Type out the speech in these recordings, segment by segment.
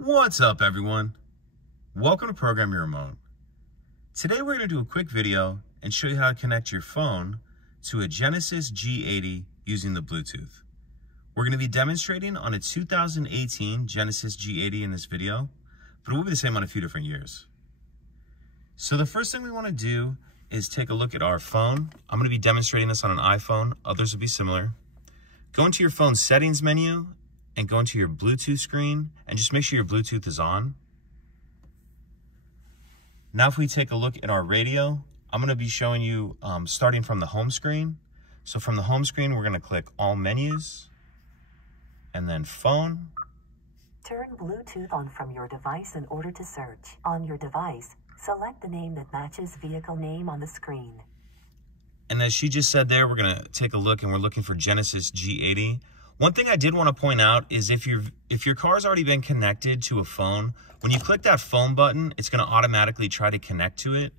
What's up, everyone? Welcome to Program Your Remote. Today we're going to do a quick video and show you how to connect your phone to a Genesis G80 using the Bluetooth. We're going to be demonstrating on a 2018 Genesis G80 in this video, but it will be the same on a few different years. So the first thing we want to do is take a look at our phone. I'm going to be demonstrating this on an iPhone. Others will be similar. Go into your phone's settings menu and go into your Bluetooth screen and just make sure your Bluetooth is on. Now if we take a look at our radio, I'm going to be showing you starting from the home screen. So from the home screen, we're going to click All Menus and then Phone. Turn Bluetooth on from your device in order to search. On your device, select the name that matches vehicle name on the screen. And as she just said there, we're going to take a look and we're looking for Genesis G80. One thing I did want to point out is if your car's already been connected to a phone, when you click that phone button, it's going to automatically try to connect to it.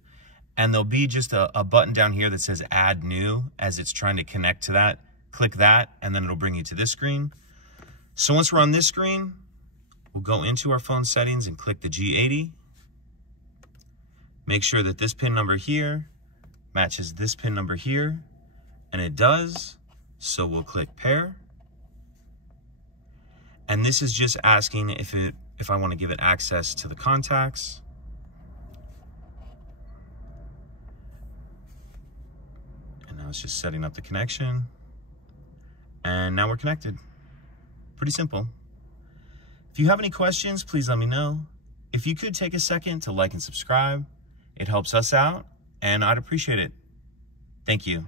And there'll be just a button down here that says Add New as it's trying to connect to that. Click that, and then it'll bring you to this screen. So once we're on this screen, we'll go into our phone settings and click the G80. Make sure that this pin number here matches this pin number here, and it does. So we'll click Pair. And this is just asking if I want to give it access to the contacts. And now it's just setting up the connection. And now we're connected. Pretty simple. If you have any questions, please let me know. If you could take a second to like and subscribe, it helps us out, and I'd appreciate it. Thank you.